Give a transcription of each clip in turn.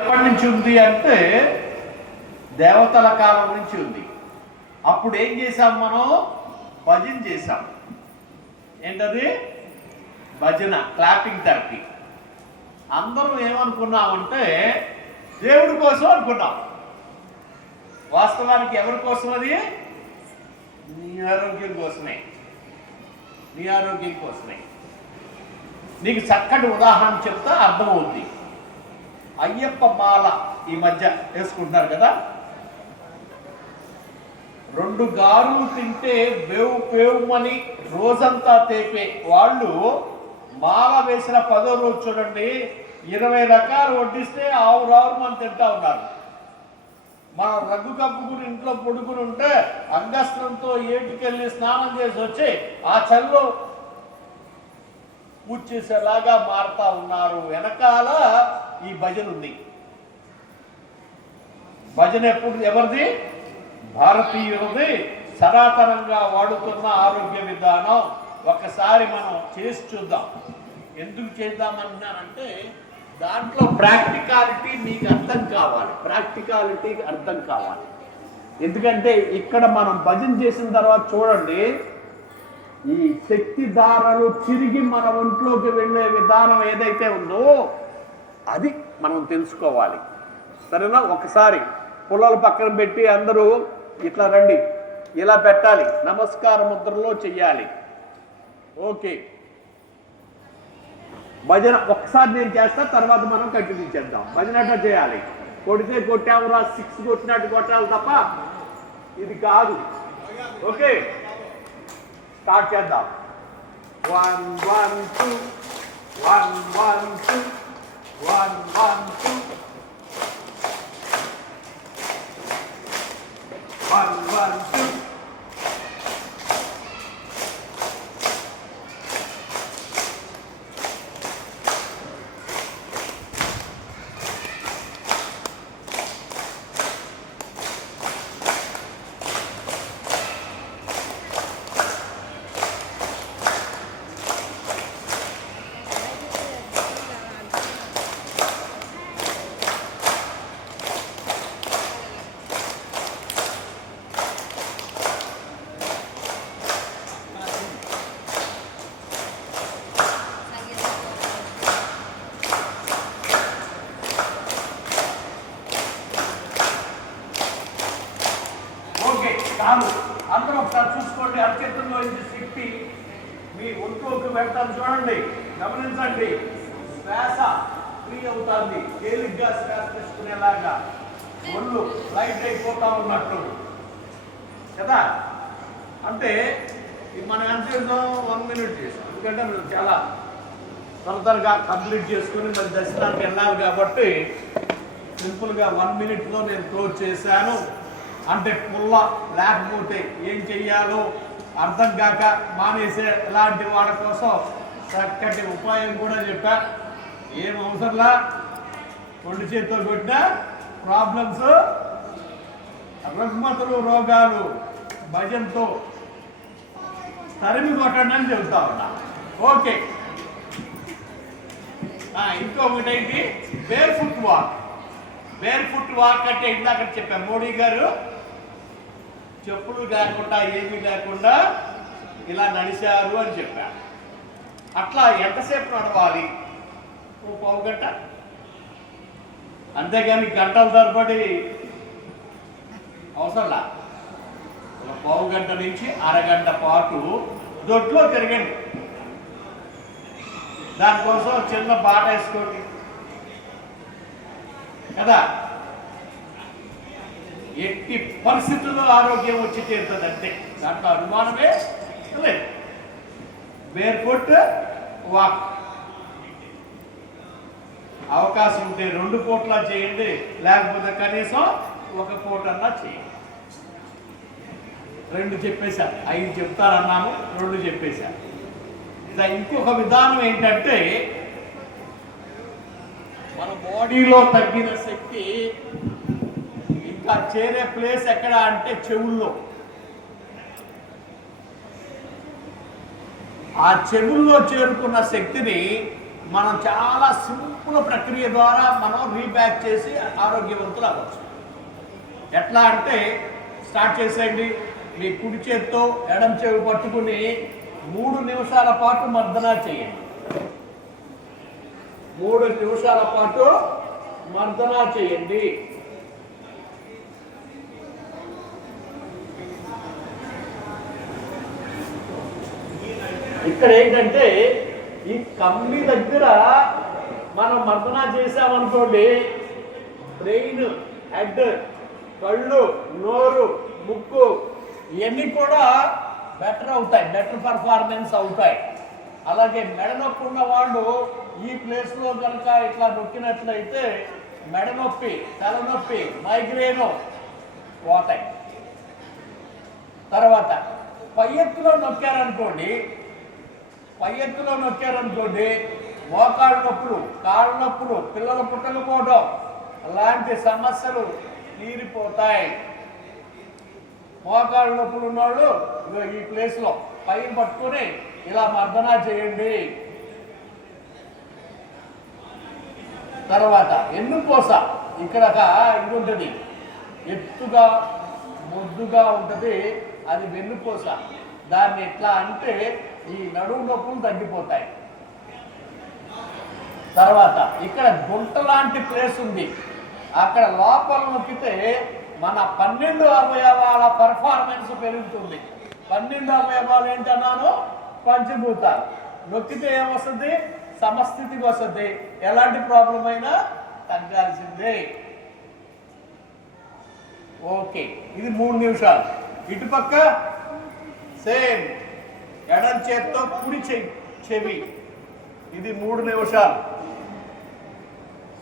ఎప్పటి నుంచి ఉంది అంటే దేవతల కాలం నుంచి ఉంది. అప్పుడు ఏం చేశాం, మనం భజన చేశాం. ఏంటది? భజన, క్లాపింగ్ థెరపీ. అందరం ఏమనుకున్నామంటే దేవుడి కోసం అనుకున్నాం. వాస్తవానికి ఎవరి కోసం? అది నీ ఆరోగ్యం కోసమే. నీ ఆరోగ్యం కోసమే. నీకు చక్కటి ఉదాహరణ చెప్తా అర్థమవుద్ది. అయ్యప్ప మాల ఈ మధ్య వేసుకుంటున్నారు కదా. 2 గారులు తింటే బేవు పేవుమని రోజంతా తేపే వాళ్ళు మాల వేసిన 10వ రోజు చూడండి 20 రకాలు వడ్డిస్తే ఆవురావు మనం తింటా ఉన్నారు. మనం రగ్గు కప్పుకుని ఇంట్లో పొడుకుని ఉంటే అంగస్త్రంతో ఏటికెళ్ళి స్నానం చేసి వచ్చి ఆ చల్లో పూజ చేసేలాగా మారుతా ఉన్నారు. వెనకాల ఈ భజన ఉంది. భజన ఎప్పుడు ఎవరిది? భారతీయులది. సనాతనంగా వాడుతున్న ఆరోగ్య విధానం. ఒకసారి మనం చేసి చూద్దాం. ఎందుకు చేద్దామన్నానంటే దాంట్లో ప్రాక్టికాలిటీ మీకు అర్థం కావాలి. ప్రాక్టికాలిటీకి అర్థం కావాలి. ఎందుకంటే ఇక్కడ మనం భజన చేసిన తర్వాత చూడండి, ఈ శక్తి దారాలు తిరిగి మన ఒంట్లోకి వెళ్ళే విధానం ఏదైతే ఉందో అది మనం తెలుసుకోవాలి. సరేనా? ఒకసారి పుల్లలు పక్కన పెట్టి అందరూ ఇట్లా రండి, ఇలా పెట్టాలి, నమస్కార ముద్రలో చెయ్యాలి. ఓకే, భజన ఒకసారి నేను చేస్తా, తర్వాత మనం కంటిన్యూ చేద్దాం. భజన అట్లా చేయాలి. కొడితే కొట్టామురా 6 కొట్టినట్టు కొట్టాలి తప్ప ఇది కాదు. ఓకే, స్టార్ట్ చేద్దాం. 1 1 2 1 1 2 1 1 2 1 1 2. కాదు, అందరూ ఒకసారి చూసుకోండి. అరచేతుల్లో నుంచి శక్తి మీ ఒంట్లోకి వెళ్తాను చూడండి, గమనించండి. శ్వాస ఫ్రీ అవుతుంది, తేలిగ్గా శ్వాస తీసుకునేలాగా ఒళ్ళు లైట్ అయిపోతా ఉన్నట్టు కదా. అంటే మనం ఎంత చేద్దాం, 1 మినిట్ చేసాం. ఎందుకంటే మనం చాలా తొందరగా కంప్లీట్ చేసుకుని మరి దర్శనానికి వెళ్ళాలి కాబట్టి సింపుల్గా 1 మినిట్లో నేను క్లోజ్ చేశాను. అంటే పుల్ల లేకపోతే ఏం చెయ్యాలో అర్థం కాక మానేసే ఇలాంటి వాళ్ళ కోసం చక్కటి ఉపాయం కూడా చెప్పా. ఏం అవసరంలా, 2 చేతితో కొట్టిన ప్రాబ్లమ్స్, రుగ్మతలు, రోగాలు భజనతో తరిమి కొట్టండి అని చెబుతా ఉన్నా. ఓకే, ఇంకొకటి ఏంటి, bear foot walk. Bear foot walk అంటే ఇందాక చెప్పా, మోడీ గారు చెప్పులు లేకుండా ఏమీ లేకుండా ఇలా నడిచారు అని చెప్పా. అట్లా ఎంతసేపు నడవాలి? 1 పావు గంట, అంతేగాని గంటల తరబడి అవసరంలా. 1 పావు గంట నుంచి అరగంట పాటు దొడ్లో తిరగండి. దానికోసం చిన్న బాట వేసుకోండి కదా. ఎట్టి పరిస్థితుల్లో ఆరోగ్యం వచ్చి తీరుతుంది అంతే, దాంట్లో అనుమానమే లేదు. బేర్ ఫుట్ వాక్ అవకాశం ఉంటే 2 పూట్లా చేయండి, లేకపోతే కనీసం 1 పూటన్నా చేయండి. 2 చెప్పేశా, 5 చెప్తారన్నాము, 2 చెప్పేశా. ఇలా ఇంకొక విధానం ఏంటంటే మన బాడీలో తగ్గిన శక్తి ఇంకా చేరే ప్లేస్ ఎక్కడ అంటే చెవుల్లో. ఆ చెవుల్లో చేరుకున్న శక్తిని మనం చాలా సింపుల్ ప్రక్రియ ద్వారా మనం రీబ్యాక్ చేసి ఆరోగ్యవంతులు అవ్వచ్చు. ఎట్లా అంటే స్టార్ట్ చేసేయండి. మీ కుడి చేత్తో ఎడం చెవి పట్టుకుని 3 నిమిషాల పాటు మర్దన చేయండి. 3 నిమిషాల పాటు మర్దన చేయండి. ఇక్కడ ఏంటంటే ఈ కమ్మి దగ్గర మనం మర్దన చేసామనుకోండి, బ్రెయిన్, హెడ్, కళ్ళు, నోరు, ముక్కు ఇవన్నీ కూడా బెటర్ అవుతాయి, బెటర్ పర్ఫార్మెన్స్ అవుతాయి. అలాగే మెడ నొప్పి ఉన్న వాళ్ళు ఈ ప్లేస్లో కనుక ఇట్లా నొక్కినట్లయితే మెడ నొప్పి, తలనొప్పి, మైగ్రేను పోతాయి. తర్వాత పై ఎత్తులో నొక్కారనుకోండి, మోకాళ్ళ నొప్పులు, కాళ్ళ నొప్పులు, పిల్లలు పుట్టకపోవడం అలాంటి సమస్యలు తీరిపోతాయి. మోకాళ్ళ నొప్పులు ఉన్నవాళ్ళు ఈ ప్లేస్లో పైన పట్టుకొని ఇలా మర్దన చేయండి. తర్వాత ఎన్నుపూస ఇక్కడ ఇది ఉంటుంది, ఎత్తుగా మొద్దుగా ఉంటుంది, అది వెన్నుపూస. దాన్ని ఎట్లా అంటే ఈ నడుము నొప్పులు తగ్గిపోతాయి. తర్వాత ఇక్కడ గుంట లాంటి ప్లేస్ ఉంది, అక్కడ లోపల నొక్కితే మన 12 అవయవాల పర్ఫార్మెన్స్ పెరుగుతుంది. 12 అవయవాలు ఏంటన్నాను? పంచభూతాలు. నొక్కితే ఏమొస్తుంది? సమస్థితికి వస్తుంది. ఎలాంటి ప్రాబ్లం అయినా తగ్గాల్సిందే. ఓకే, ఇది 3 నిమిషాలు. ఇటుపక్క సేమ్ ఎడం చేత్తో కుడి చెవి, ఇది 3 నిమిషాలు.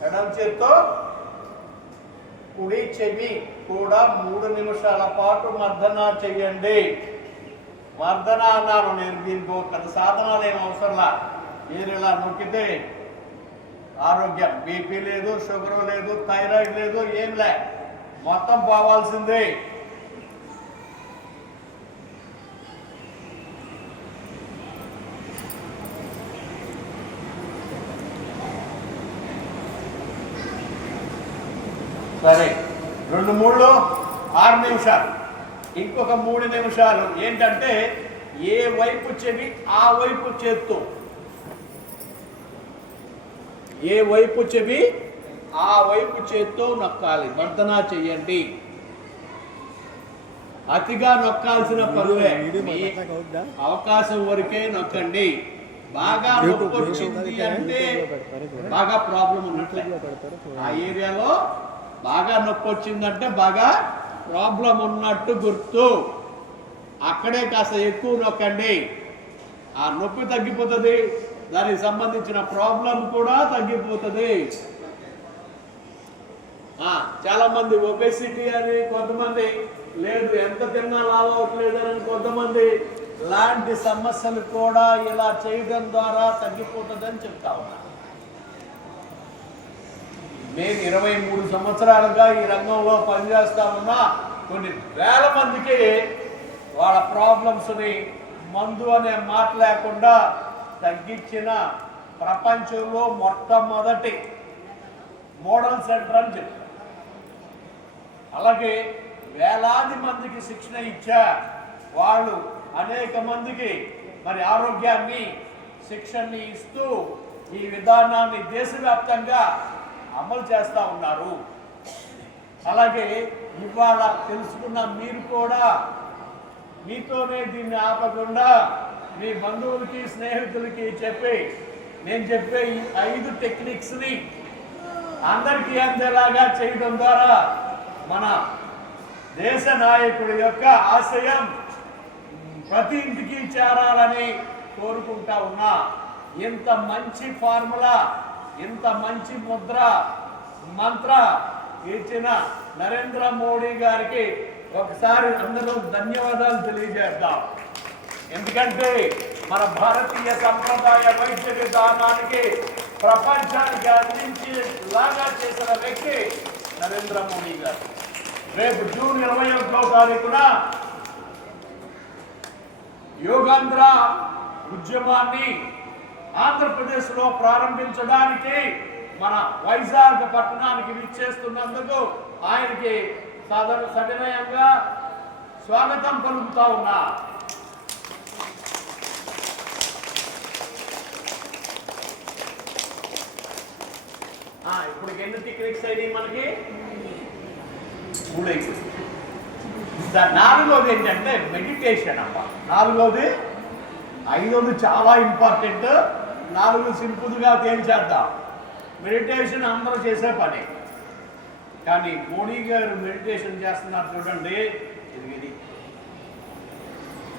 ఎడం చేత్తో కుడి చెవి కూడా 3 నిమిషాల పాటు మర్దన చెయ్యండి. మర్దన అన్నాను నేను, దీనికి ఒక సాధనాలు ఏం అవసరంలా. మీరు ఇలా నొక్కితే ఆరోగ్యం, బీపీ లేదు, షుగర్ లేదు, థైరాయిడ్ లేదు, ఏం లే, మొత్తం పోవాల్సిందే. సరే, 2 3 6 నిమిషాలు. ఇంకొక 3 నిమిషాలు ఏంటంటే ఏ వైపు చెవి ఆ వైపు చేత్తో, ఏ వైపు చెవి ఆ వైపు చేత్తో నొక్కాలి, మర్దన చెయ్యండి. అతిగా నొక్కాల్సిన పనులే, అవకాశం వరకే నొక్కండి. బాగా నొప్పి వచ్చింది అంటే బాగా ప్రాబ్లం ఉన్నట్లే. ఆ ఏరియాలో బాగా నొప్పి వచ్చిందంటే బాగా ప్రాబ్లం ఉన్నట్టు గుర్తు. అక్కడే కాస్త ఎక్కువ నొక్కండి, ఆ నొప్పి తగ్గిపోతుంది, దానికి సంబంధించిన ప్రాబ్లం కూడా తగ్గిపోతుంది. చాలా మంది ఒబెసిటీ అని కొంతమంది, లేదు ఎంత తిన్నా లావు అవ్వట్లేదు అని కొంతమంది, లాంటి సమస్యలు కూడా ఇలా చేయడం ద్వారా తగ్గిపోతుందని చెప్తా ఉన్నా. నేను 23 సంవత్సరాలుగా ఈ రంగంలో పనిచేస్తా ఉన్నా. కొన్ని వేల మందికి వాళ్ళ ప్రాబ్లమ్స్ని మందు అనే మాట లేకుండా తగ్గించిన ప్రపంచంలో మొట్టమొదటి మోడల్ సెంటర్ అని చెప్పారు. అలాగే వేలాది మందికి శిక్షణ ఇచ్చా. వాళ్ళు అనేక మందికి మరి ఆరోగ్యాన్ని, శిక్షణని ఇస్తూ ఈ విధానాన్ని దేశవ్యాప్తంగా అమలు చేస్తూ ఉన్నారు. అలాగే ఇవాళ తెలుసుకున్న మీరు కూడా మీతోనే దీన్ని ఆపకుండా మీ బంధువులకి, స్నేహితులకి చెప్పి, నేను చెప్పే ఈ 5 టెక్నిక్స్ని అందరికీ అందేలాగా చేయడం ద్వారా మన దేశ నాయకుడి యొక్క ఆశయం ప్రతి ఇంటికి చేరాలని కోరుకుంటా ఉన్నా. ఇంత మంచి ఫార్ములా, ఇంత మంచి ముద్ర మంత్ర ఇచ్చిన నరేంద్ర మోడీ గారికి ఒకసారి అందరూ ధన్యవాదాలు తెలియజేద్దాం. ఎందుకంటే మన భారతీయ సంప్రదాయ వైద్య విధానానికి ప్రపంచానికి అందించేలాగా చేసిన వ్యక్తి నరేంద్ర మోడీ గారు. రేపు జూన్ 21వ తారీఖున యోగాంధ్ర ఉద్యమాన్ని ఆంధ్రప్రదేశ్లో ప్రారంభించడానికి మన వైజాగ్ పట్టణానికి విచ్చేస్తున్నందుకు ఆయనకి సవినయంగా స్వాగతం పలుకుతా ఉన్నా. ఇప్పుడు ఎన్ని టెక్నిక్స్ అయినాయి మనకి? 3 అయిపోయింది. నాలుగోది ఏంటంటే మెడిటేషన్ అమ్మ. నాలుగోది, 5వది చాలా ఇంపార్టెంట్. 4 సింపుల్గా తేల్చేద్దాం. మెడిటేషన్ అందరూ చేసే పని, కానీ మోడీ గారు మెడిటేషన్ చేస్తున్నారు చూడండి. ఇది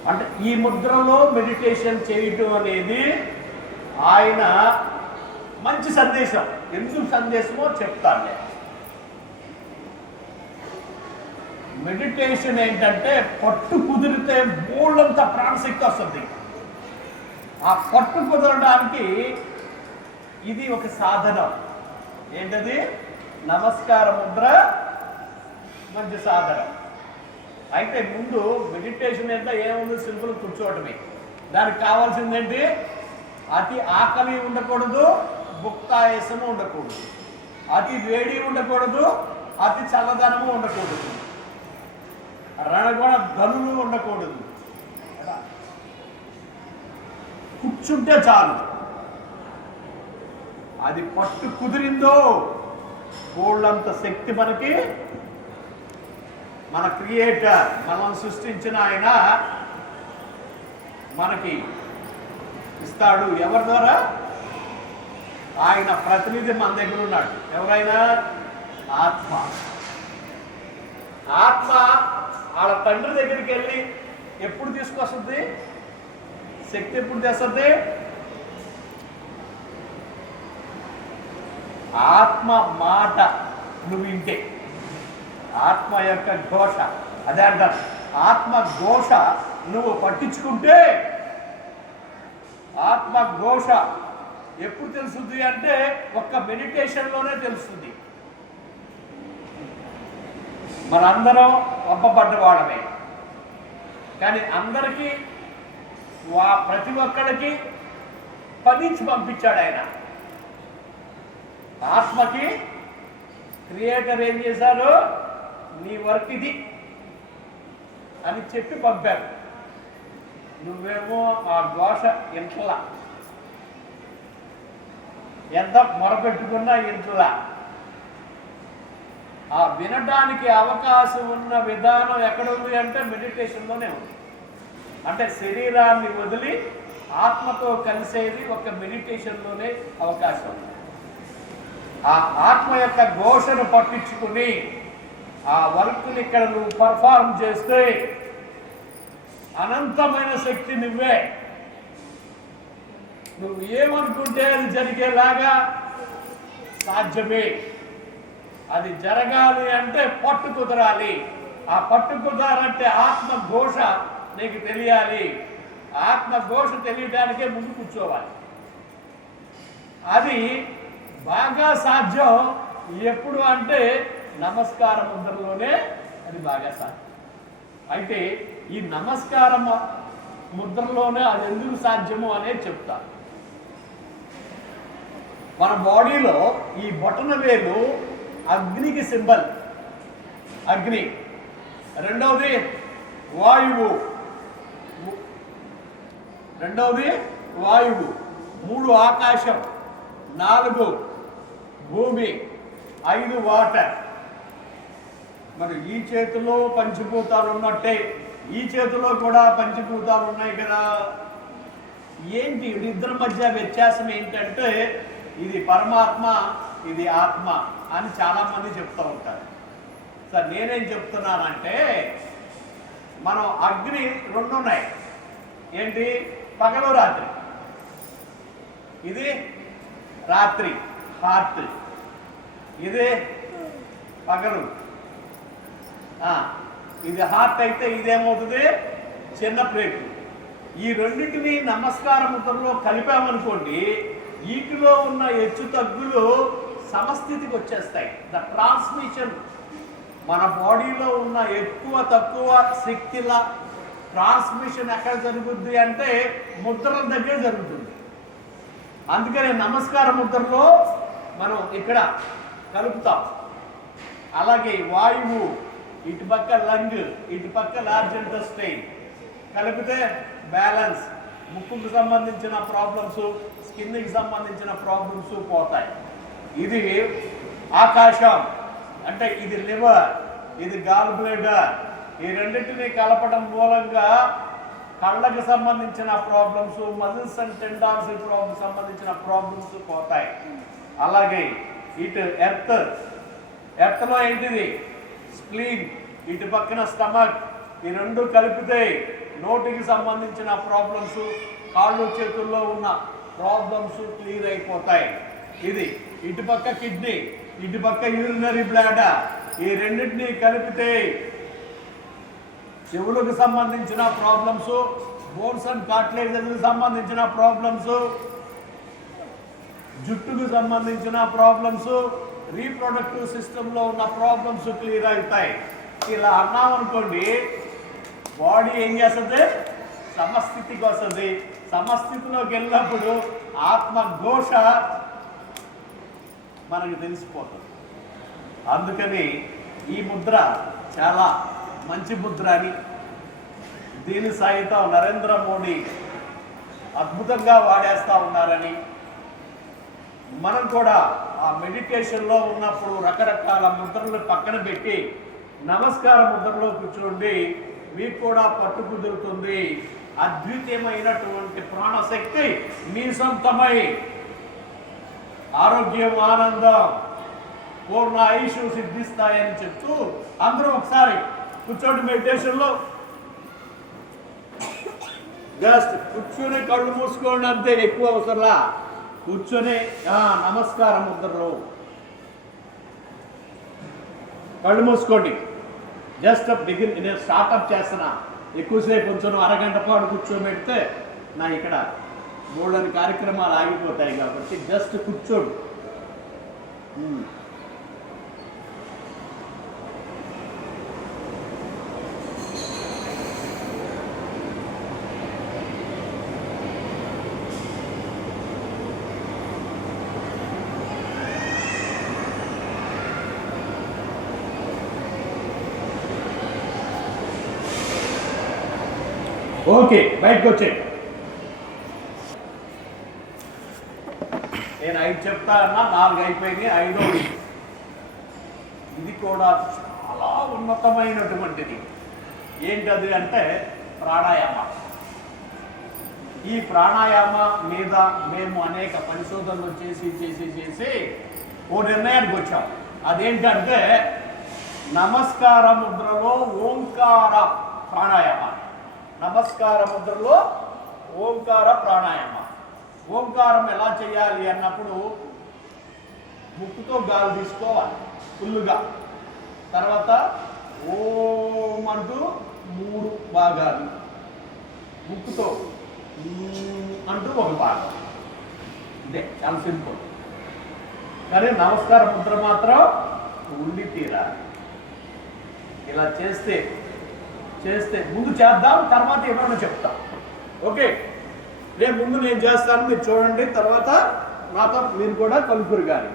అంటే ఈ ముద్రలో మెడిటేషన్ చేయటం అనేది ఆయన మంచి సందేశం. ఎందుకు సందేశమో చెప్తాను. మెడిటేషన్ ఏంటంటే పట్టు కుదిరితే బోళ్ళంత ప్రాణశక్తి వస్తుంది. ఆ పట్టు కుదరడానికి ఇది ఒక సాధనం. ఏంటది? నమస్కార ముద్ర మంచి సాధనం. అయితే ముందు మెడిటేషన్ ఎంత ఏముంది? సింపుల్ కూర్చోవటమే. దానికి కావాల్సిందేంటి? అతి ఆకలి ఉండకూడదు, భుక్తాయసము ఉండకూడదు, అతి వేడి ఉండకూడదు, అతి చల్లదనము ఉండకూడదు, రణగుణ ధనులు ఉండకూడదు. కూర్చుంటే చాలు. అది పట్టు కుదిరిందో కోళ్ళంత శక్తి మనకి మన క్రియేటర్, మనం సృష్టించిన ఆయన మనకి ఇస్తాడు. ఎవరి ద్వారా? ఆయన ప్రతినిధి మన దగ్గర ఉన్నాడు. ఎవరైనా? ఆత్మ. ఆత్మ వాళ్ళ తండ్రి దగ్గరికి వెళ్ళి ఎప్పుడు తీసుకొస్తుంది శక్తి? ఎప్పుడు తెస్తుంది? ఆత్మ మాట నువ్వు వింటే, ఆత్మ యొక్క ఘోష, అదే అంటారు. ఆత్మ ఘోష నువ్వు పట్టించుకుంటే, ఆత్మ ఘోష ఎప్పుడు తెలుస్తుంది అంటే ఒక్క మెడిటేషన్లోనే తెలుస్తుంది. మనందరం పంపబడ్డ వాళ్ళమే, కానీ అందరికీ ప్రతి ఒక్కడికి పనిచ్చి పంపించాడు ఆయన. ఆత్మకి క్రియేటర్ ఏం చేశారు? నీ వర్క్ ఇది అని చెప్పి పంపారు. నువ్వేమో ఆ ఘోష ఇంట్లా, ఎంత మొరపెట్టుకున్నా ఇంట్లా. ఆ వినడానికి అవకాశం ఉన్న విధానం ఎక్కడుంది అంటే మెడిటేషన్లోనే ఉంది. అంటే శరీరాన్ని వదిలి ఆత్మతో కలిసేది ఒక మెడిటేషన్లోనే అవకాశం ఉంది. ఆ ఆత్మ యొక్క ఘోషను పట్టించుకుని ఆ వర్క్ని ఇక్కడ నువ్వు పర్ఫార్మ్ చేస్తే అనంతమైన శక్తి నువ్వే. నువ్వు ఏమనుకుంటే అది జరిగేలాగా సాధ్యమే. అది జరగాలి అంటే పట్టు కుదరాలి. ఆ పట్టు కుదరాలంటే ఆత్మ ఘోష నీకు తెలియాలి. ఆత్మ ఘోష తెలియడానికే ముందు కూర్చోవాలి. అది బాగా సాధ్యం ఎప్పుడు అంటే నమస్కార ముద్రలోనే అది బాగా సాధ్యం. అయితే ఈ నమస్కార ముద్రలోనే అది ఎందుకు సాధ్యము అనేది చెప్తా. మన బాడీలో ఈ బొటన వేలు అగ్నికి సింబల్. అగ్ని. రెండవది వాయువు. 3 ఆకాశం, 4 భూమి, 5 వాటర్. మరి ఈ చేతిలో పంచభూతాలు ఉన్నట్టే ఈ చేతిలో కూడా పంచభూతాలు ఉన్నాయి కదా. ఏంటి ఇద్దరి మధ్య వ్యత్యాసం ఏంటంటే ఇది పరమాత్మ, ఇది ఆత్మ అని చాలామంది చెప్తూ ఉంటారు. సార్ నేనేం చెప్తున్నానంటే మనం అగ్ని 2 ఉన్నాయి. ఏంటి? పగలు రాత్రి. ఇది రాత్రి హార్ట్, ఇది పగలు. ఇది హార్ట్ అయితే ఇదేమవుతుంది? చిన్న ప్లేట్. ఈ రెండింటిని నమస్కార ముద్రలో కలిపామనుకోండి, వీటిలో ఉన్న హెచ్చు తగ్గులు సమస్థితికి వచ్చేస్తాయి. ద ట్రాన్స్మిషన్ మన బాడీలో ఉన్న ఎక్కువ తక్కువ శక్తుల ట్రాన్స్మిషన్ ఎక్కడ జరుగుద్ది అంటే ముద్రల దగ్గర జరుగుతుంది. అందుకని నమస్కార ముద్రలో మనం ఇక్కడ కలుపుతాం. అలాగే వాయువు ఇటుపక్క లంగ్, ఇటుపక్క లార్జ్ ఇంటెస్టైన్ కలిపితే బ్యాలెన్స్. ముక్కుకు సంబంధించిన ప్రాబ్లమ్స్, స్కిన్కి సంబంధించిన ప్రాబ్లమ్స్ పోతాయి. ఇది ఆకాశం అంటే ఇది లివర్, ఇది గాల్ బ్లాడర్. ఈ రెండింటినీ కలపడం మూలంగా కళ్ళకు సంబంధించిన ప్రాబ్లమ్స్, మజిల్స్ అండ్ టెండాన్స్ సంబంధించిన ప్రాబ్లమ్స్ పోతాయి. అలాగే ఇటు ఎర్త్లో ఏంటిది స్ప్లీన్, ఇటు పక్కన స్టమక్. ఈ రెండు కలిపితే నోటికి సంబంధించిన ప్రాబ్లమ్స్, కాళ్ళు చేతుల్లో ఉన్న ప్రాబ్లమ్స్ క్లియర్ అయిపోతాయి. ఇది ఇటుపక్క కిడ్నీ, ఇటుపక్క యూరినరీ బ్లాడర్. ఈ రెండింటినీ కలిపితే చెవులకు సంబంధించిన ప్రాబ్లమ్స్, బోన్స్ అండ్ కార్టిలేజెస్కి సంబంధించిన ప్రాబ్లమ్స్, జుట్టుకు సంబంధించిన ప్రాబ్లమ్స్, రీప్రొడక్టివ్ సిస్టంలో ఉన్న ప్రాబ్లమ్స్ క్లియర్ అవుతాయి. ఇలా అన్నామనుకోండి, బాడీ ఏం చేస్తుంది? సమస్థితికి వస్తుంది. సమస్థితిలోకి వెళ్ళినప్పుడు ఆత్మఘోష మనకు తెలిసిపోతుంది. అందుకని ఈ ముద్ర చాలా మంచి ముద్ర అని దీని సైతం నరేంద్ర మోడీ అద్భుతంగా వాడేస్తూ ఉన్నారని, మనం కూడా ఆ మెడిటేషన్లో ఉన్నప్పుడు రకరకాల ముద్రలు పక్కన పెట్టి నమస్కార ముద్రలో కూర్చోండి. మీకు కూడా పట్టు కుదురుతుంది. అద్వితీయమైనటువంటి ప్రాణశక్తి మీ సొంతమై ఆరోగ్యం, ఆనందం, పూర్ణ ఆయుష్ సిద్ధిస్తాయని చెప్తూ అందరూ ఒకసారి కూర్చోండి. మెడిటేషన్లో జస్ట్ కూర్చొని కళ్ళు మూసుకోండి, అంతే, ఎక్కువ అవసరంలా. కూర్చొని నమస్కార ముద్రలో కళ్ళు మూసుకోండి. జస్ట్ నేను స్టార్ట్అప్ చేస్తున్నా. ఎక్కువసేపు కొంచెం అరగంట పాటు కూర్చోబెడితే నా ఇక్కడ మూడని కార్యక్రమాలు ఆగిపోతాయి. కాబట్టి జస్ట్ కూర్చోండి. ఓకే, బయటకు వచ్చే. నేను 5 చెప్తా అన్నా, 4 అయిపోయింది, 5వ ఇది కూడా చాలా ఉన్నతమైనటువంటిది. ఏంటది అంటే ప్రాణాయామ. ఈ ప్రాణాయామ మీద మేము అనేక పరిశోధనలు చేసి ఓ నిర్ణయానికి వచ్చాం. అదేంటంటే నమస్కార ముద్రలో ఓంకార ప్రాణాయామ. నమస్కార ముద్రలో ఓంకార ప్రాణాయామ. ఓంకారం ఎలా చేయాలి అన్నప్పుడు ముక్కుతో గాలి తీసుకోవాలి ఫుల్లుగా. తర్వాత ఓం అంటూ 3 భాగాలు, ముక్కుతో అంటూ 1 భాగం. ఇదే చాలా సింపుల్. కానీ నమస్కార ముద్ర మాత్రం ఉండి తీరాలి. ఇలా చేస్తే ముందు చేద్దాం, తర్వాత ఏమైనా చెప్తాం. ఓకే, రేపు ముందు నేను చేస్తాను, మీరు చూడండి. తర్వాత నాతో మీరు కూడా కలుపురు కానీ.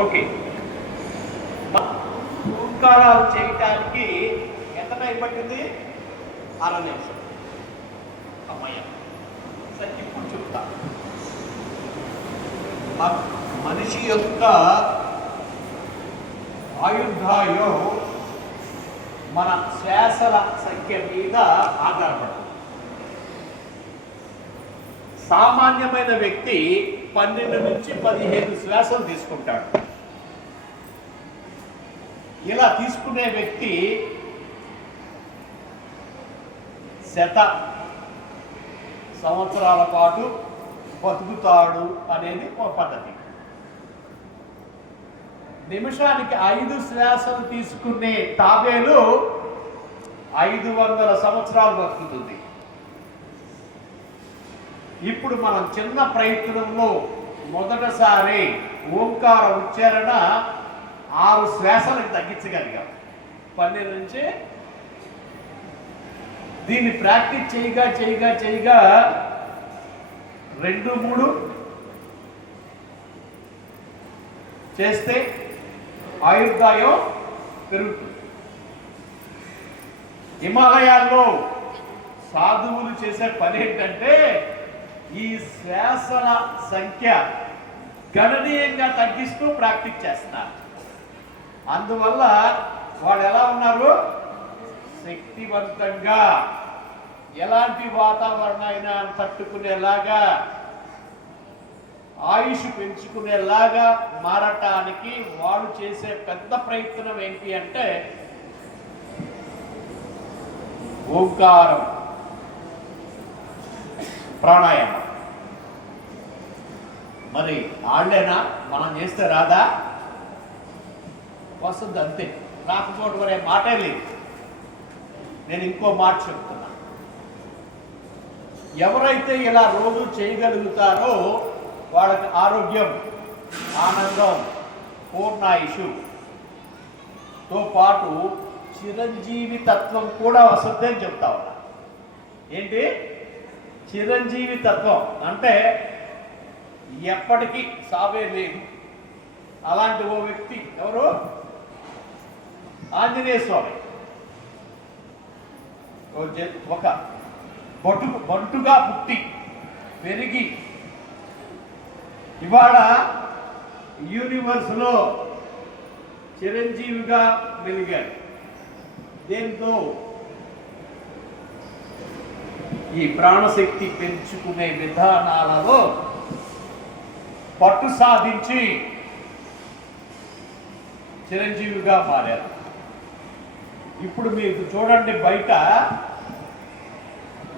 ఓకే, ఓంకారాలు చేయటానికి ఎంత టైం పట్టింది? 6 నిమిషం. అమ్మయ్య, సరే ఇప్పుడు చెప్తా. మనిషి యొక్క ఆయుర్దాయం మన శ్వాసల సంఖ్య మీద ఆధారపడుతుంది. సామాన్యమైన వ్యక్తి 12 నుంచి 15 శ్వాసలు తీసుకుంటాడు. ఇలా తీసుకునే వ్యక్తి శత సంవత్సరాల పాటు బతుకుతాడు అనేది ఒక పద్ధతి. నిమిషానికి 5 శ్వాసలు తీసుకునే తాబేలు 500 సంవత్సరాలు బతుకుతుంది. ఇప్పుడు మనం చిన్న ప్రయత్నంలో మొదటిసారి ఓంకార ఉచ్చారణ 6 శ్వాసలకు తగ్గించగలిగాం. 12 నుంచి దీన్ని ప్రాక్టీస్ చేయగా 2-3 చేస్తే ఆయుర్దాయం పెరుగుతుంది. హిమాలయాల్లో సాధువులు చేసే పని ఏంటంటే ఈ శ్వాసల సంఖ్య గణనీయంగా తగ్గిస్తూ ప్రాక్టీస్ చేస్తున్నారు. అందువల్ల వాళ్ళు ఎలా ఉన్నారు? శక్తివంతంగా, ఎలాంటి వాతావరణం అయినా తట్టుకునేలాగా, ఆయుష్ పెంచుకునేలాగా మారటానికి వాళ్ళు చేసే పెద్ద ప్రయత్నం ఏంటి అంటే ఓంకారం, ప్రాణాయామం. మరి వాళ్ళేనా? మనం చేస్తే రాదా? వస్తుంది అంతే. రాకపోవడం వరే మాటే లేదు. నేను ఇంకో మాట చెప్తున్నా. ఎవరైతే ఇలా రోజు చేయగలుగుతారో వాళ్ళకి ఆరోగ్యం, ఆనందం, పూర్ణాయుషుతో పాటు చిరంజీవి తత్వం కూడా వస్తుంది అని చెప్తా ఉన్నా. ఏంటి చిరంజీవి తత్వం అంటే? ఎప్పటికీ సావే లేదు. అలాంటి ఓ వ్యక్తి ఎవరు? ఆంజనేయ స్వామి. ఒక బంటుగా పుట్టి పెరిగి ఇవాళ యూనివర్స్లో చిరంజీవిగా వెలిగాడు. దేంతో? ఈ ప్రాణశక్తి పెంచుకునే విధానాలలో పట్టు సాధించి చిరంజీవిగా మారారు. ఇప్పుడు మీరు చూడండి, బయట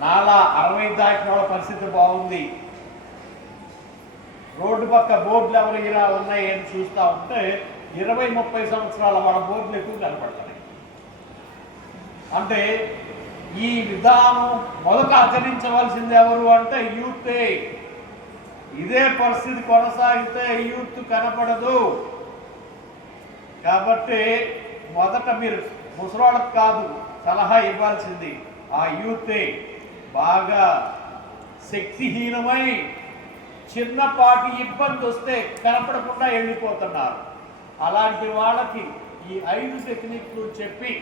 నాలా 60 దాటిన వాళ్ళ పరిస్థితి బాగుంది. రోడ్డు పక్క బోర్డులు ఎవరు ఇలా ఉన్నాయి అని చూస్తూ ఉంటే 20-30 సంవత్సరాల వాళ్ళ బోర్డులు ఎక్కువ కనపడుతున్నాయి. అంటే ఈ విధానం మొదట ఆచరించవలసింది ఎవరు అంటే యూతే. ఇదే పరిస్థితి కొనసాగితే యూత్ కనపడదు. కాబట్టి మొదట మీరు ముసలోళ్ళకు కాదు సలహా ఇవ్వాల్సింది ఆ యూతే. బాగా శక్తిహీనమై చిన్నపాటి ఇబ్బంది వస్తే కనపడకుండా వెళ్ళిపోతున్నారు. అలాంటి వాళ్ళకి ఈ 5 టెక్నిక్లు చెప్పి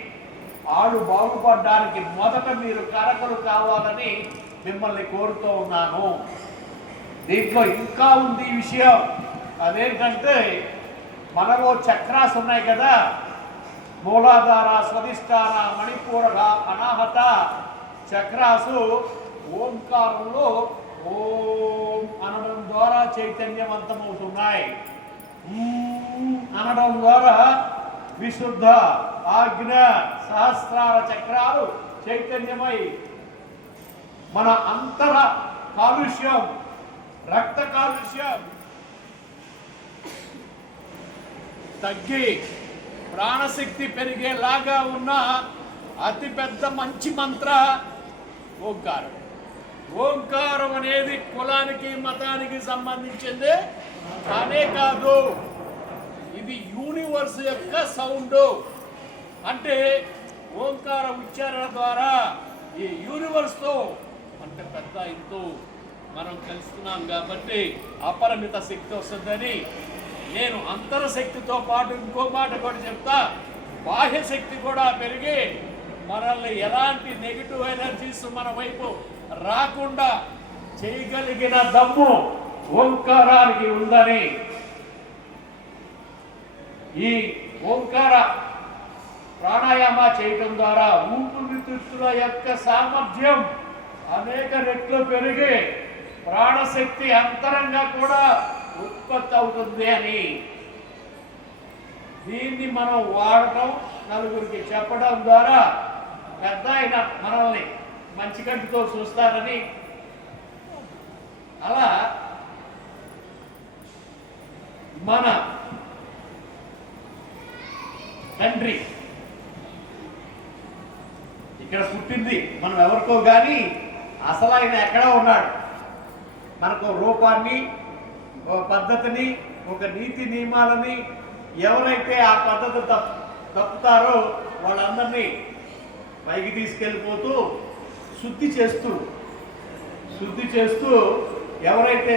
ఆడు బాగుపడడానికి మొదట మీరు కారకులు కావాలని మిమ్మల్ని కోరుతూ ఉన్నాను. దీంట్లో ఇంకా ఉంది ఈ విషయం. అదేంటంటే మనలో చక్రాస్ ఉన్నాయి కదా, మూలాధార, స్వధిష్టాన, మణిపూరక, అనాహత చక్రాసు ఓంకారంలో ఓం అనడం ద్వారా చైతన్యవంతమవుతున్నాయి. అనడం ద్వారా విశుద్ధ ఆజ్ఞ సహస్రార చక్రాలు చైతన్యమై మన అంతర కాలుష్యం, రక్త కాలుష్యం తగ్గి ప్రాణశక్తి పెరిగేలాగా ఉన్న అతిపెద్ద మంచి మంత్ర ఓంకారం. ఓంకారం అనేది కులానికి, మతానికి సంబంధించింది కానే కాదు. ఇది యూనివర్స్ యొక్క సౌండ్. అంటే ఓంకార ఉచ్చారణ ద్వారా ఈ యూనివర్స్తో అంటే పెద్ద ఇంతో మనం కలుస్తున్నాం కాబట్టి అపరిమిత శక్తి వస్తుందని నేను అంతరశక్తితో పాటు ఇంకో మాట కూడా చెప్తా, బాహ్య శక్తి కూడా పెరిగి మనల్ని ఎలాంటి నెగిటివ్ ఎనర్జీస్ మన వైపు రాకుండా చేయగలిగిన దమ్ము ఓంకారానికి ఉందని, ఈ ఓంకార ప్రాణాయామ చేయటం ద్వారా ఊపిరితిత్తుల యొక్క సామర్థ్యం అనేక రెట్లు పెరిగి ప్రాణశక్తి అంతరంగా కూడా ఉత్పత్తి అవుతుంది అని, దీన్ని మనం వాడటం, నలుగురికి చెప్పడం ద్వారా పెద్ద ఆయన మనల్ని మంచి కంటితో చూస్తారని, అలా మన తండ్రి ఇక్కడ పుట్టింది మనం ఎవరికో కానీ అసలు ఆయన ఎక్కడ ఉన్నాడు. మనకు రూపాన్ని, ఒక పద్ధతిని, ఒక నీతి నియమాలని ఎవరైతే ఆ పద్ధతి తప్పుతారో వాళ్ళందరినీ పైకి తీసుకెళ్ళిపోతూ శుద్ధి చేస్తూ ఎవరైతే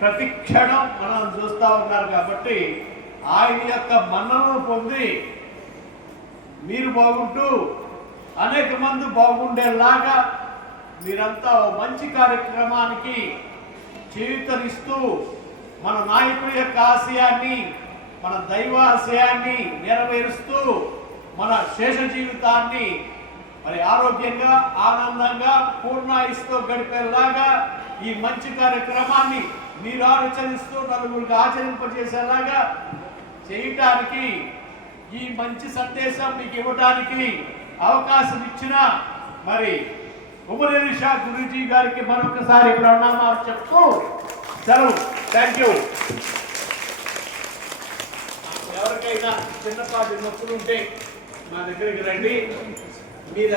ప్రతి క్షణం మనం చూస్తూ ఉన్నారు కాబట్టి ఆయన యొక్క మన్ననను పొంది మీరు బాగుంటూ అనేక మంది బాగుండేలాగా మీరంతా మంచి కార్యక్రమానికి చేయూతనిస్తూ మన నాయకుడి యొక్క ఆశయాన్ని, మన దైవ ఆశయాన్ని నెరవేరుస్తూ మన శేష జీవితాన్ని మరి ఆరోగ్యంగా, ఆనందంగా, పూర్ణాయుస్తో గడిపేలాగా ఈ మంచి కార్యక్రమాన్ని మీరు ఆలోచనిస్తూ నలుగురికి ఆచరింపజేసేలాగా చేయటానికి, ఈ మంచి సందేశం మీకు ఇవ్వడానికి అవకాశం ఇచ్చిన మరి ఉమర్ అలీ షా గురూజీ గారికి మరొకసారి ప్రణామాలు చెప్తూ సెలవు. Thank you. ఎవరికైనా చిన్నపాటి నొప్పులు ఉంటే మా దగ్గరికి రండి. మీరు